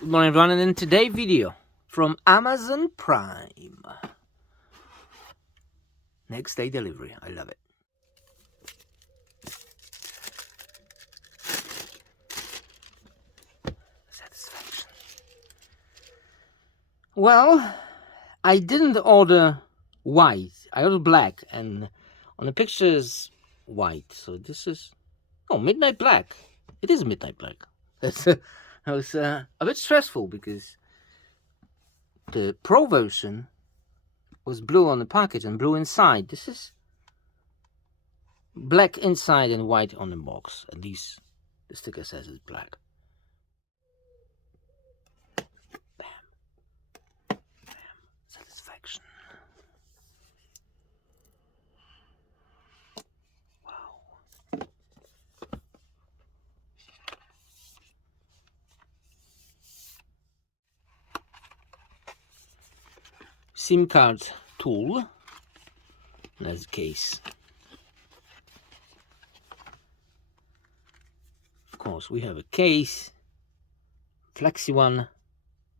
Good morning everyone, and in today's video from Amazon Prime. Next day delivery, I love it. Satisfaction. Well, I didn't order white, I ordered black, and on the pictures white. So this is, midnight black. It is midnight black. I was a bit stressful because the Pro version was blue on the package and blue inside. This is black inside and white on the box. At least the sticker says it's black. Bam. Bam. Satisfaction. Wow. SIM card tool. That's the case. Of course, we have a case. Flexi one.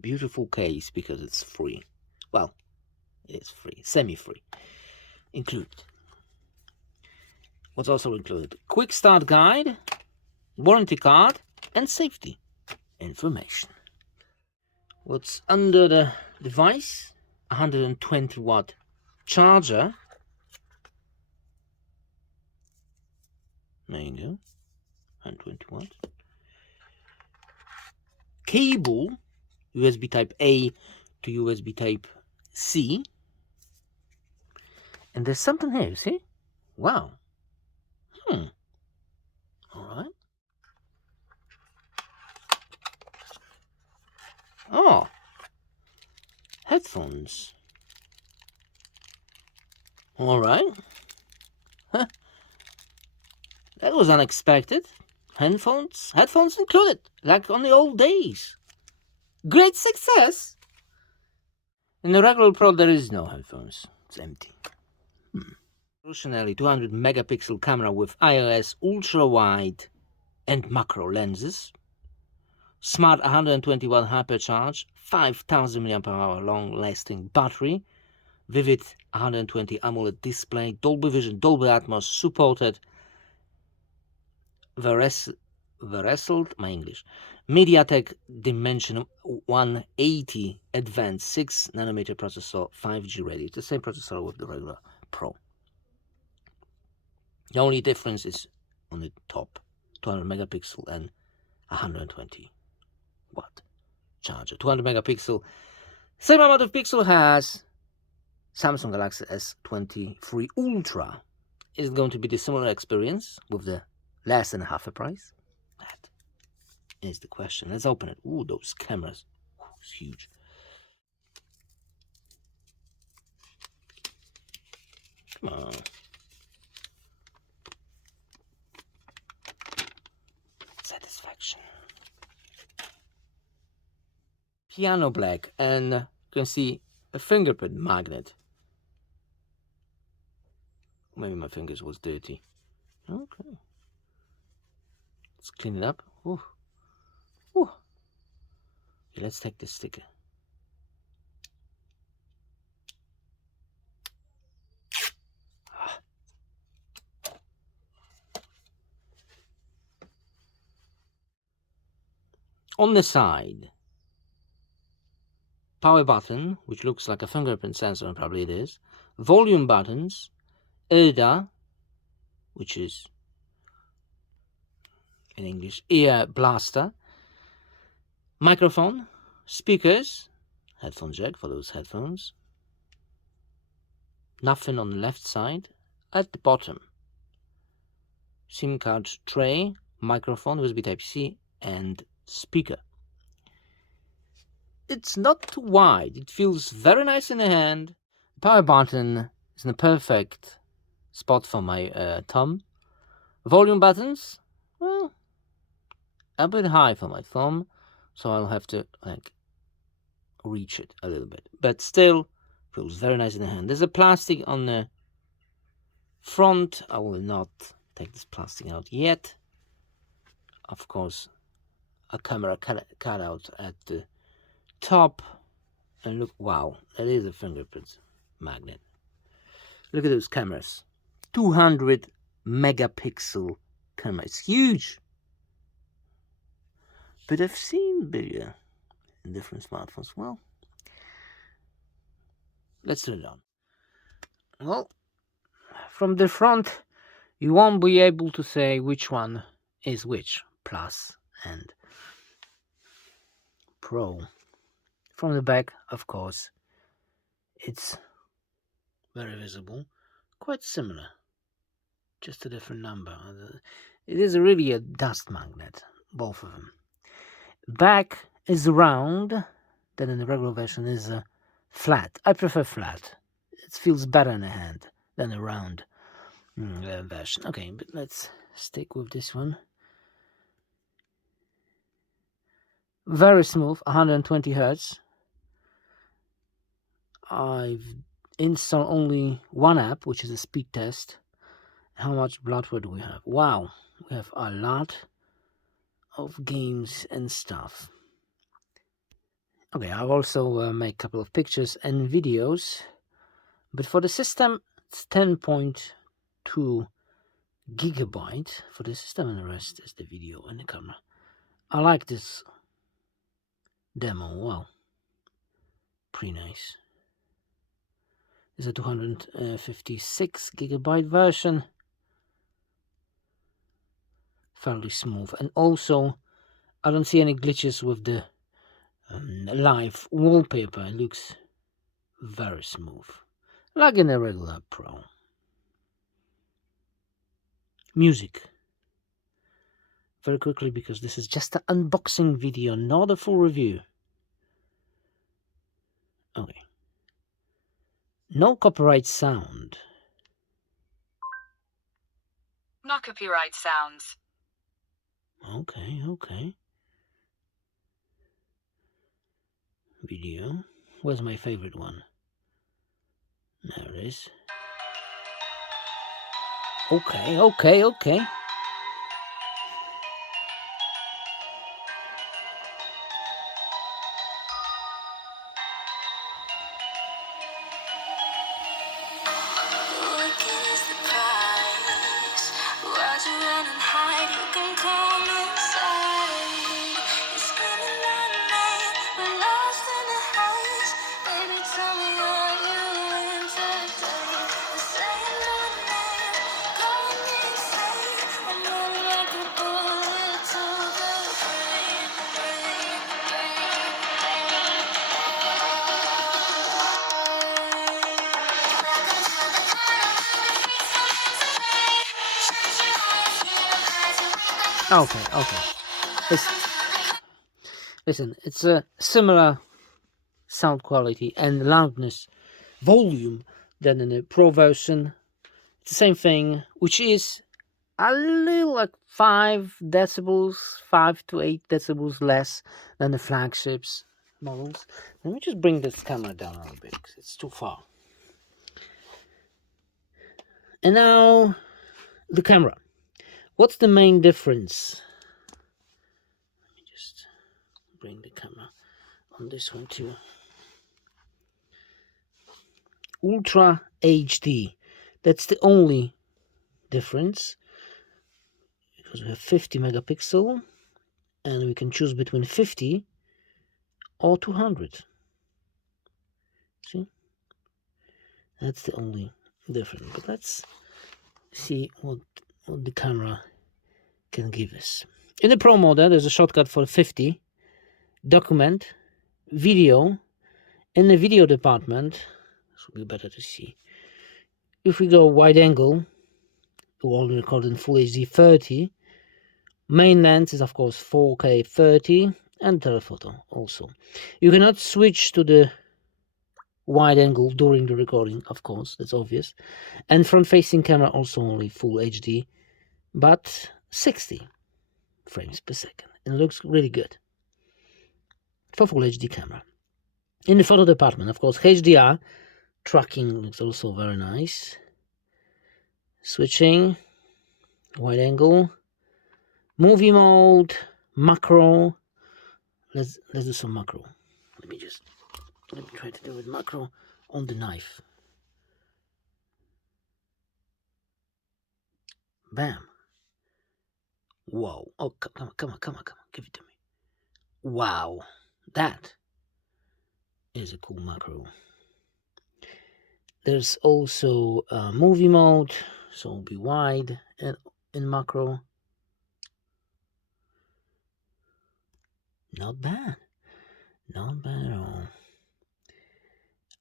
Beautiful case because it's free. Well, it's free. Semi-free. Included. What's also included? Quick start guide, warranty card, and safety information. What's under the device? 120 watt charger. There you go. 120 watts. Cable, USB type A to USB type C. And there's something here, see? Wow. Alright. Oh. Headphones. Alright. Huh. That was unexpected. Headphones included, like on the old days. Great success! In the regular Pro there is no headphones. It's empty. Revolutionary 200 megapixel camera with iOS ultra wide and macro lenses. Smart 120 watt hypercharge, 5000 mAh long lasting battery. Vivid 120 AMOLED display, Dolby Vision, Dolby Atmos supported. Versatile, my English. MediaTek Dimensity 180 advanced 6 nanometer processor, 5G ready. It's the same processor with the regular Pro. The only difference is on the top, 200 megapixel and 120 watt charger. 200 megapixel, same amount of pixel has Samsung Galaxy S23 Ultra. Is it going to be the similar experience with the less than half the price? That is the question. Let's open it. Ooh, those cameras. Ooh, it's huge. Come on. Satisfaction. Piano black, and you can see a fingerprint magnet. Maybe my fingers was dirty. Okay. Let's clean it up. Ooh. Ooh. Okay, let's take this sticker. On the side, power button, which looks like a fingerprint sensor, and probably it is. Volume buttons, ERDA, which is in English ear blaster, microphone, speakers, headphone jack for those headphones. Nothing on the left side. At the bottom, SIM card tray, microphone, USB type C, and speaker. It's not too wide. It feels very nice in the hand. The power button is in a perfect spot for my thumb. Volume buttons, well, a bit high for my thumb, so I'll have to reach it a little bit. But still, feels very nice in the hand. There's a plastic on the front. I will not take this plastic out yet. Of course, a camera cutout at the top. And look, wow, that is a fingerprint magnet. Look at those cameras. 200 megapixel camera. It's huge. But I've seen bigger in different smartphones. Well, let's turn it on. Well, from the front, you won't be able to say which one is which, Plus and Pro. From the back, of course, it's very visible, quite similar, just a different number. It is really a dust magnet, both of them. Back is round, then in the regular version is flat. I prefer flat. It feels better in the hand than a round version. Okay, but let's stick with this one. Very smooth, 120 Hertz. I've installed only one app, which is a speed test. How much bloatware do we have? Wow, we have a lot of games and stuff. Okay, I've also made a couple of pictures and videos, but for the system, it's 10.2 gigabyte for the system, and the rest is the video and the camera. I like this demo. Wow, pretty nice. It's a 256 gigabyte version. Fairly smooth, and also I don't see any glitches with the live wallpaper. It looks very smooth, like in a regular Pro. Music. Very quickly, because this is just an unboxing video, not a full review. Okay. No copyright sound. No copyright sounds. Okay, okay. Video. Where's my favorite one? There it is. Okay, okay, okay. Okay. Listen, it's a similar sound quality and loudness, volume than in the Pro version. It's the same thing, which is a little like 5 decibels, 5 to 8 decibels less than the flagships models. Let me just bring this camera down a little bit because it's too far. And now the camera. What's the main difference? Let me just bring the camera on this one too. Ultra HD. That's the only difference, because we have 50 megapixel and we can choose between 50 or 200. See, that's the only difference. But let's see what the camera can give us. In the Pro model, there's a shortcut for 50. Document, video. In the video department, this will be better to see. If we go wide angle, we'll only record in Full HD 30. Main lens is of course 4K 30, and telephoto also. You cannot switch to the wide angle during the recording, of course, that's obvious. And front facing camera also only Full HD, but 60 frames per second. It looks really good for Full HD camera. In the photo department, of course, HDR tracking looks also very nice. Switching, wide angle, movie mode, macro, let's do some macro. Let me try to do it macro on the knife. Bam. Whoa. Oh, come on. Give it to me. Wow. That is a cool macro. There's also movie mode, so it'll be wide and in macro. Not bad. Not bad at all.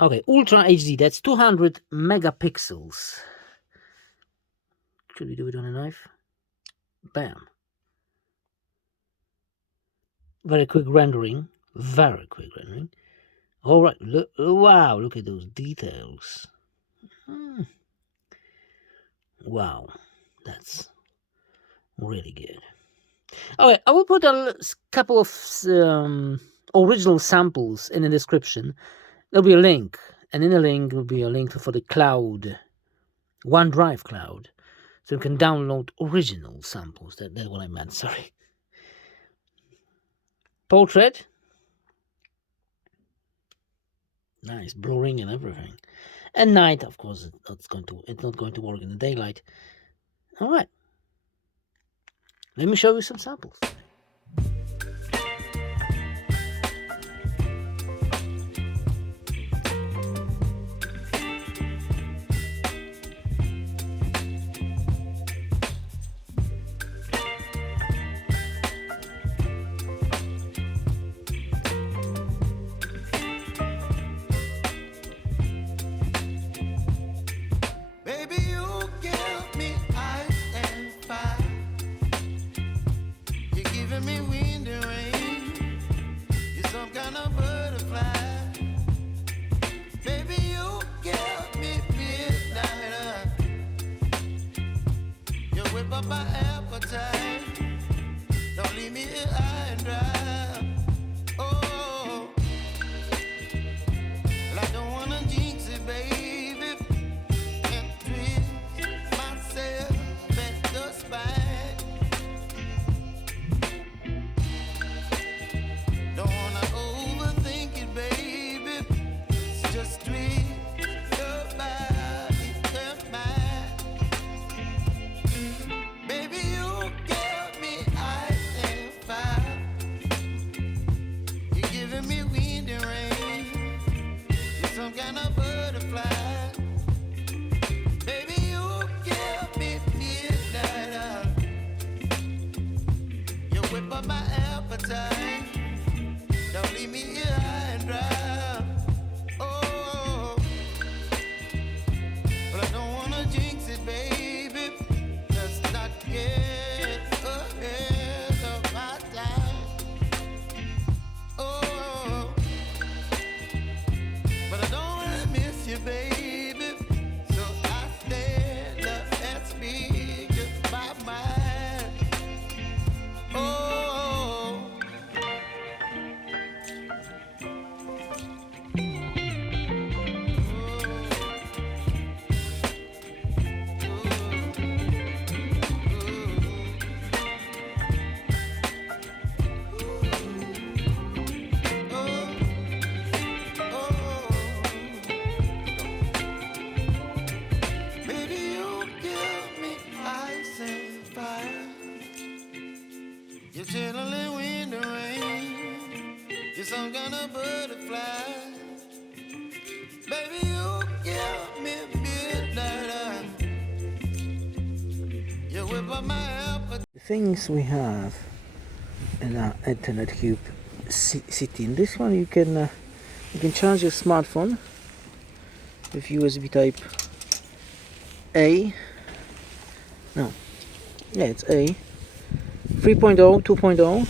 Okay, Ultra HD, that's 200 megapixels. Should we do it on a knife? Bam. Very quick rendering. Very quick rendering. All right. Look, wow, look at those details. Wow, that's really good. Okay, I will put a couple of original samples in the description. There'll be a link, and in the link will be a link for the cloud, OneDrive cloud, so you can download original samples. That's what I meant. Sorry. Portrait. Nice blurring and everything. And night, of course, it's not going to work in the daylight. All right. Let me show you some samples. My appetite, don't leave me here high and dry. Oh, well, I don't wanna jinx it, baby, and twist myself at the spine. Don't wanna overthink it, baby. It's just twist your body and mine. Some kind of butterfly, baby, you give me midnight. You whip up my appetite, don't leave me here high and dry. Oh, but I don't wanna jinx it, baby. Let's not get ahead of my time. Oh, but I don't wanna miss you, baby. So I stand up and speak just my mind. Oh, you're chilling in the rain. You're some kind of butterfly. Baby, you give me midnight. You whip up my appetite. The things we have in our Ethernet Cube city. In this one, you can charge your smartphone with USB Type A. No, yeah, it's A. 3.0, 2.0.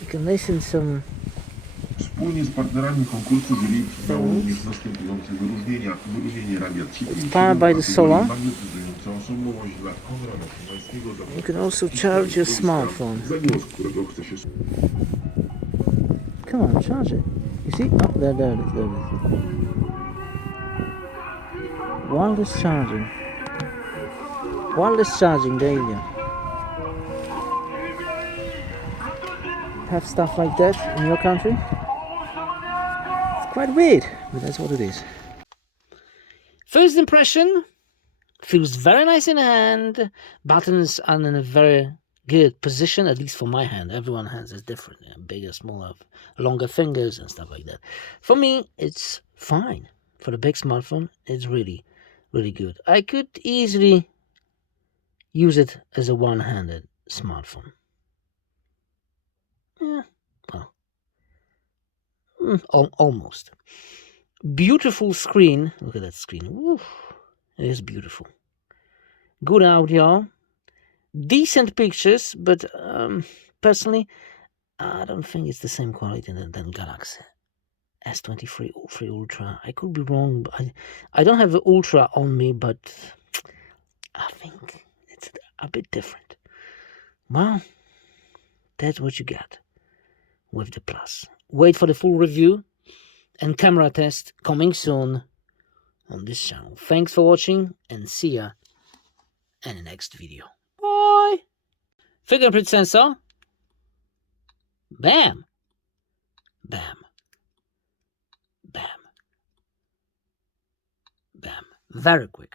You can listen some. Wspólnie z partnerami konkursu jury przyznało również następujące wyróżnienia. Wyróżnienie Radia 3. It's powered by the solar. Magnetyzująca osobowość dla Konrada Szymańskiego. You can also charge your smartphone. Za głos, którego chce się... Come on, charge it. You see? Oh, there it is. Wireless charging. Wireless charging, there you go. have stuff like that in your country? It's quite weird, but that's what it is. First impression, feels very nice in the hand. Buttons are in a very good position, at least for my hand. Everyone's hands is different, bigger, smaller, longer fingers and stuff like that. For me, it's fine. For the big smartphone, it's really, really good. I could easily use it as a one-handed smartphone. Yeah, well, almost. Beautiful screen. Look at that screen. Ooh, it is beautiful. Good audio. Decent pictures, but personally, I don't think it's the same quality than Galaxy S23 Ultra. I could be wrong. But I don't have the Ultra on me, but I think it's a bit different. Well, that's what you get with the Plus. Wait for the full review and camera test coming soon on this channel. Thanks for watching and see ya in the next video. Bye! Fingerprint sensor. Bam! Bam. Bam. Bam. Very quick.